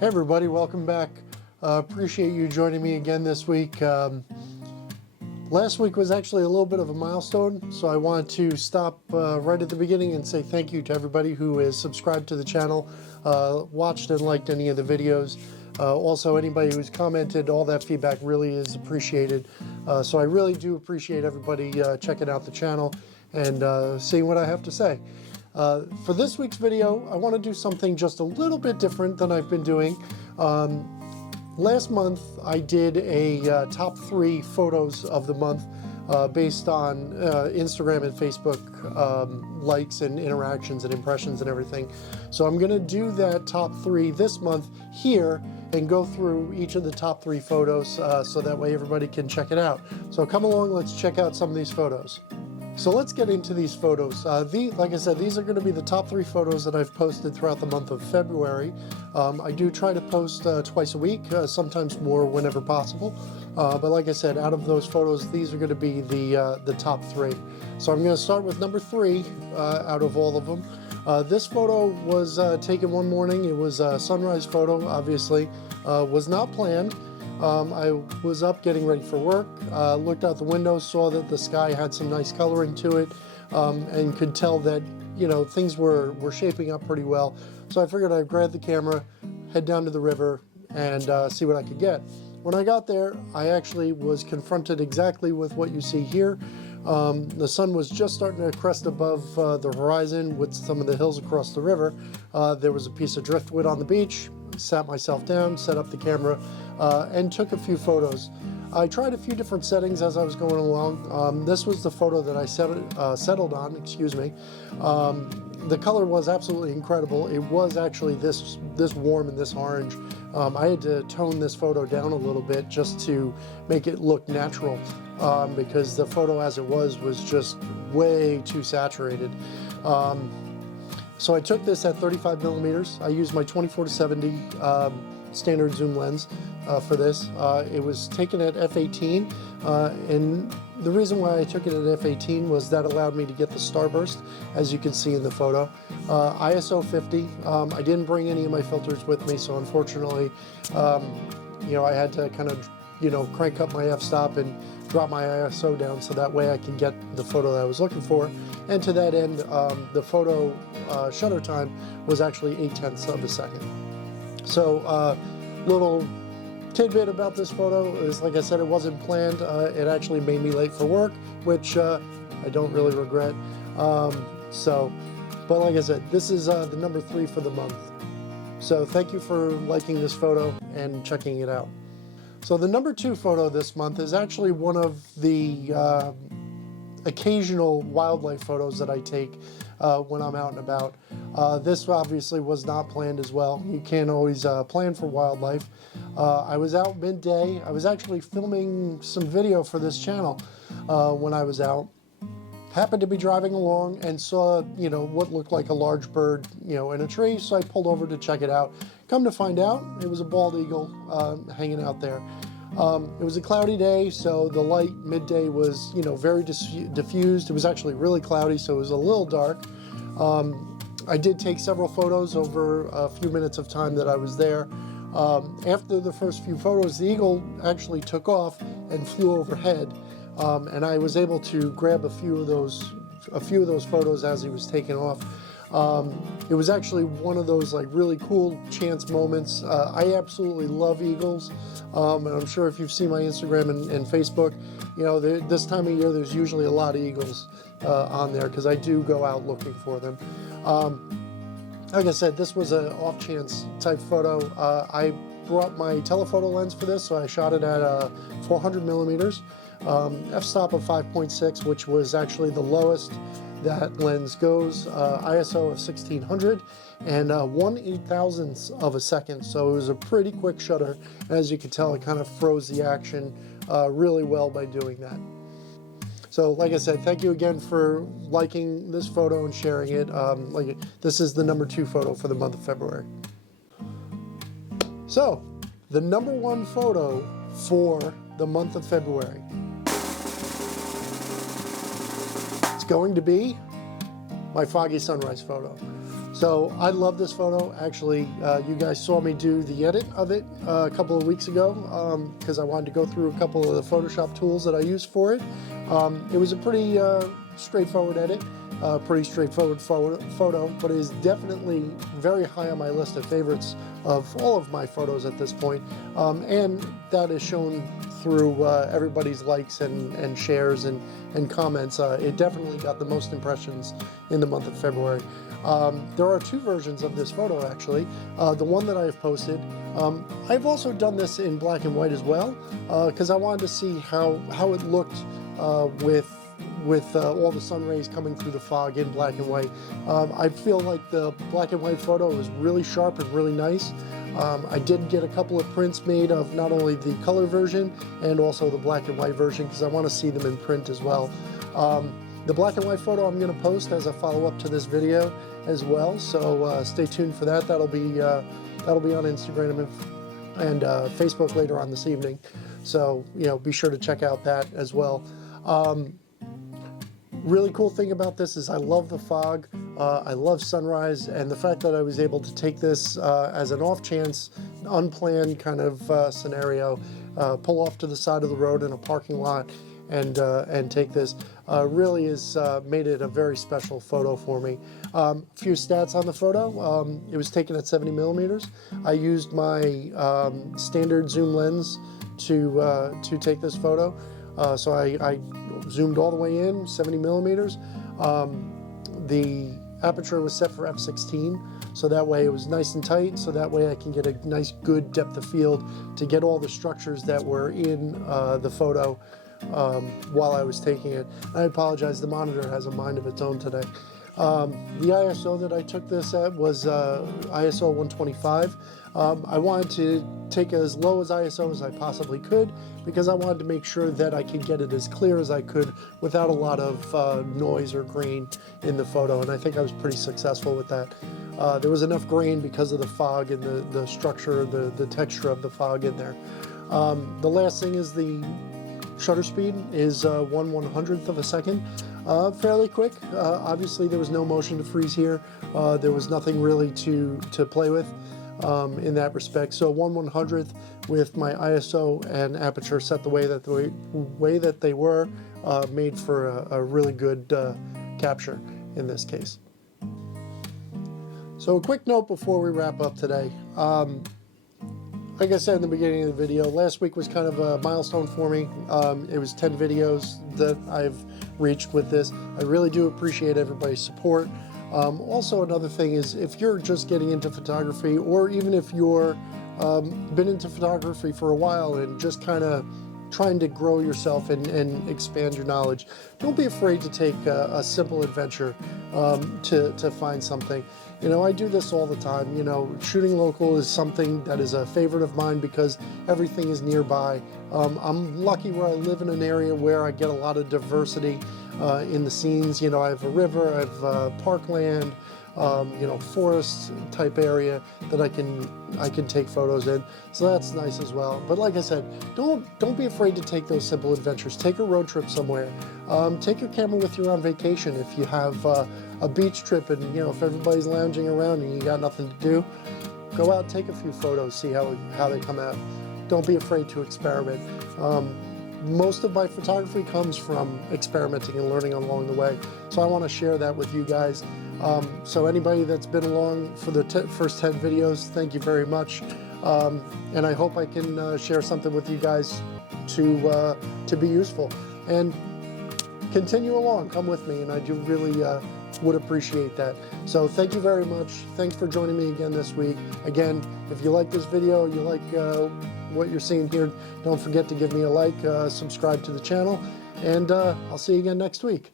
Hey everybody, welcome back. Appreciate you joining me again this week. Last week was actually a little bit of a milestone, so I wanted to stop right at the beginning and say thank you to everybody who has subscribed to the channel, watched and liked any of the videos. Also, anybody who's commented, all that feedback really is appreciated. So I really do appreciate everybody checking out the channel and seeing what I have to say. For this week's video, I want to do something just a little bit different than I've been doing. Last month, I did a top 3 photos of the month based on Instagram and Facebook likes and interactions and impressions and everything. So I'm going to do that top 3 this month here and go through each of the top 3 photos so that way everybody can check it out. So come along, let's check out some of these photos. So let's get into these photos. Like I said, these are going to be the top 3 photos that I've posted throughout the month of February. I do try to post twice a week, sometimes more whenever possible. But like I said, out of those photos, these are going to be the top 3. So I'm going to start with number 3 out of all of them. This photo was taken one morning. It was a sunrise photo, obviously. Was not planned. I was up getting ready for work, looked out the window, saw that the sky had some nice coloring to it, and could tell that, you know, things were shaping up pretty well. So I figured I'd grab the camera, head down to the river, and see what I could get. When I got there, I actually was confronted exactly with what you see here. The sun was just starting to crest above the horizon with some of the hills across the river. There was a piece of driftwood on the beach. Sat myself down, set up the camera, and took a few photos. I tried a few different settings as I was going along. This was the photo that I settled on, excuse me. The color was absolutely incredible. It was actually this warm and this orange. I had to tone this photo down a little bit just to make it look natural because the photo as it was just way too saturated. So I took this at 35 millimeters. I used my 24-70 standard zoom lens for this. It was taken at f/18, and the reason why I took it at f/18 was that allowed me to get the starburst, as you can see in the photo. ISO 50. I didn't bring any of my filters with me, so unfortunately, you know, I had to kind of, you know, crank up my f-stop and drop my ISO down so that way I could get the photo that I was looking for. And to that end, the photo shutter time was actually 0.8 of a second. So little tidbit about this photo is, like I said, it wasn't planned. It actually made me late for work, which I don't really regret. But like I said, this is the number 3 for the month. So thank you for liking this photo and checking it out. So the number 2 photo this month is actually one of the occasional wildlife photos that I take when I'm out and about. This obviously was not planned as well. You can't always plan for wildlife. I was out midday. I was actually filming some video for this channel when I was out. Happened to be driving along and saw, you know, what looked like a large bird, you know, in a tree, so I pulled over to check it out. Come to find out, it was a bald eagle hanging out there. It was a cloudy day, so the light midday was, you know, very diffused. It was actually really cloudy, so it was a little dark. I did take several photos over a few minutes of time that I was there. After the first few photos, the eagle actually took off and flew overhead, and I was able to grab a few of those photos as he was taking off. It was actually one of those like really cool chance moments. I absolutely love eagles, and I'm sure if you've seen my Instagram and Facebook, you know, this time of year there's usually a lot of eagles on there because I do go out looking for them. Like I said, this was an off chance type photo. I brought my telephoto lens for this, so I shot it at 400 millimeters, f-stop of 5.6, which was actually the lowest that lens goes, ISO of 1600, and 1/8000th of a second, so it was a pretty quick shutter. As you can tell, it kind of froze the action really well by doing that. So like I said, thank you again for liking this photo and sharing it. This is the number 2 photo for the month of February. So the number 1 photo for the month of February, it's going to be my Foggy Sunrise photo. So I love this photo. Actually, you guys saw me do the edit of it a couple of weeks ago because I wanted to go through a couple of the Photoshop tools that I use for it. It was a pretty straightforward edit, pretty straightforward photo, but it is definitely very high on my list of favorites of all of my photos at this point. And that is shown through everybody's likes and shares and comments. It definitely got the most impressions in the month of February. There are two versions of this photo, actually. The one that I've posted, I've also done this in black and white as well, because I wanted to see how it looked with all the sun rays coming through the fog in black and white. I feel like the black and white photo is really sharp and really nice. I did get a couple of prints made of not only the color version and also the black and white version because I want to see them in print as well. The black and white photo I'm going to post as a follow-up to this video as well, so stay tuned for that. That'll be on Instagram and Facebook later on this evening. So be sure to check out that as well. Really cool thing about this is I love the fog, I love sunrise, and the fact that I was able to take this as an off chance, unplanned kind of scenario, pull off to the side of the road in a parking lot and take this really has made it a very special photo for me. A few stats on the photo. It was taken at 70 millimeters. I used my standard zoom lens to take this photo. So I zoomed all the way in, 70 millimeters. The aperture was set for f/16, so that way it was nice and tight, so that way I can get a nice good depth of field to get all the structures that were in the photo while I was taking it. I apologize, the monitor has a mind of its own today. The ISO that I took this at was ISO 125. I wanted to take as low as ISO as I possibly could because I wanted to make sure that I could get it as clear as I could without a lot of noise or grain in the photo, and I think I was pretty successful with that. There was enough grain because of the fog and the structure, the texture of the fog in there. The last thing is the shutter speed is 1/100th of a second. Fairly quick. Obviously there was no motion to freeze here. There was nothing really to play with in that respect. So 1/100th with my ISO and aperture set the way that they were, made for a really good capture in this case. So a quick note before we wrap up today. Like I said in the beginning of the video, last week was kind of a milestone for me. It was 10 videos that I've reached with this. I really do appreciate everybody's support. Also, another thing is if you're just getting into photography, or even if you're been into photography for a while and just kind of trying to grow yourself and expand your knowledge, don't be afraid to take a simple adventure to find something. I do this all the time. Shooting local is something that is a favorite of mine because everything is nearby. I'm lucky where I live in an area where I get a lot of diversity in the scenes. I have a river, I have parkland, forest type area that I can take photos in. So that's nice as well. But like I said, don't be afraid to take those simple adventures. Take a road trip somewhere. Take your camera with you on vacation. If you have a beach trip and if everybody's lounging around and you got nothing to do, go out, take a few photos, see how they come out. Don't be afraid to experiment. Most of my photography comes from experimenting and learning along the way. So I want to share that with you guys. So anybody that's been along for the first 10 videos, thank you very much. And I hope I can share something with you guys to be useful. And continue along, come with me, and I do really would appreciate that. So thank you very much. Thanks for joining me again this week. Again, if you like this video, you like what you're seeing here, don't forget to give me a like, subscribe to the channel, and I'll see you again next week.